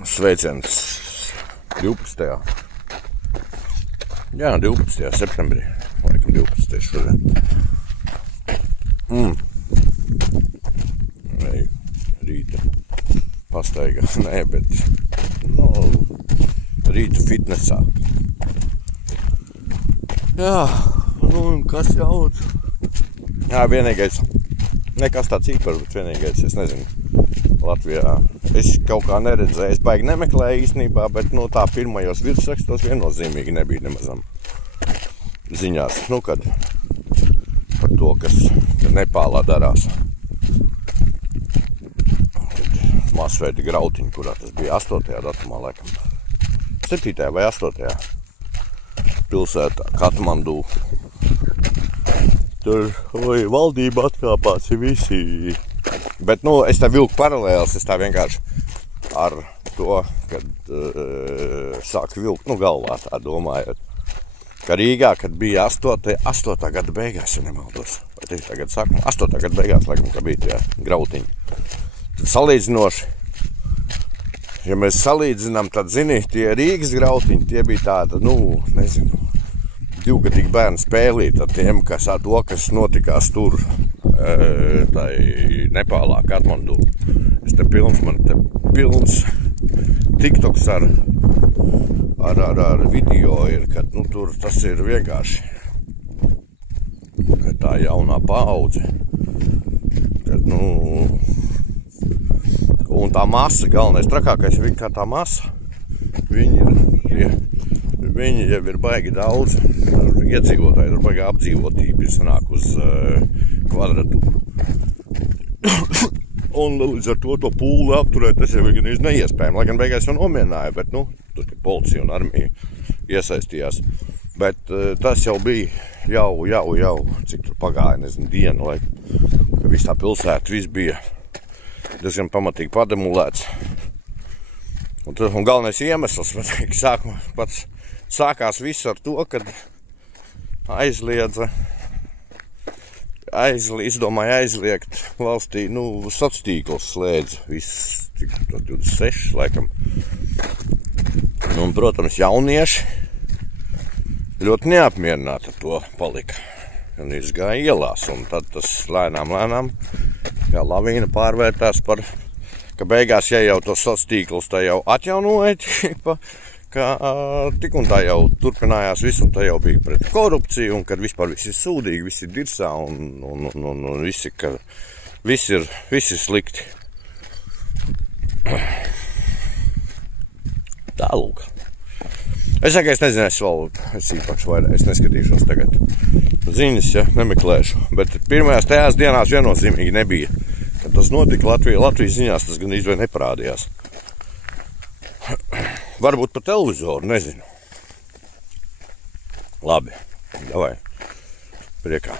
Sveiciens 12. Jā, 12. septembrī. Laikam 12. šodien. Rīta pastaigā. Nē, bet rīta fitnesā. Jā, kas jauc? Jā, vienīgais. Nekas tāds īpašs, bet vienīgais, es nezinu. Latvijā. Es kaut kā neredzēju, es baigi nemeklēju īstenībā, bet tā pirmajos virsrakstos viennozīmīgi nebija nemazam ziņās. Kad par to, kas Nepālā darās. Tad masveida grautiņi, kurā tas bija 8. datumā, laikam. 7. vai 8. pilsētā Katmandu. Tur valdība atkāpās visi. Bet, es tā vilku paralēlis, es tā vienkārši ar to, kad sāku vilkt, galvā tā domājot, ka Rīgā, kad bija 8. gada beigās, ja nemaldos, vai 9. gada sākumā, 8. gada beigās, laikam, ka bija tie grautiņi. Tad salīdzinoši, ja mēs salīdzinām, tad, tie Rīgas grautiņi, tie bija tāda, nezinu, 2-gadīgi bērnu spēlīt ar tiem, kas notikās tur, tai Nepālā, Katmandu. Man te pilns TikToks ar video ir, kad, tur tas ir vienkārši, kad tā jaunā paudze, kad, un tā masa, galvenais trakākais, kā tā masa, viņi jau ir baigi daudz, iedzīvotāji, tur baigi apdzīvotība ir sanāk uz kvadratūru. Un līdz ar to pūli apturēt, tas jau ir gan neiespējami, lai gan beigās jau nomierināja, bet, tur, kad policija un armija iesaistījās. Bet tas jau bija, jau, cik tur pagāja, nezinu, dienu, ka viss tā pilsēta, viss bija diezgan pamatīgi pademulēts. Un galvenais iemesls, pats sākās viss ar to, kad izdomāja aizliegt valstī, sociālos tīklus slēdz, viss, 26, laikam. Un, protams, jaunieši ļoti neapmierināti ar to palika. Un izgāja ielās, un tad tas lēnām, kā lavīna pārvērtās par, ka beigās, ja jau to sociālos tīklus tā jau atjaunoja, ka tik un tā jau turpinājās viss, un tā jau bija pret korupciju, un kad vispār viss ir sūdīgi, viss ir dirsā, un viss ir slikti. Tā lūk. Es nezinu, es īpaši vairāk, es neskatīšos tagad ziņas, ja, nemeklēšu, bet pirmajās tajās dienās viennozīmīgi nebija. Kad tas notika Latvijas ziņās, tas gan izvēl neparādījās. Varbūt pa televizoru, nezinu. Labi, davai, priekā.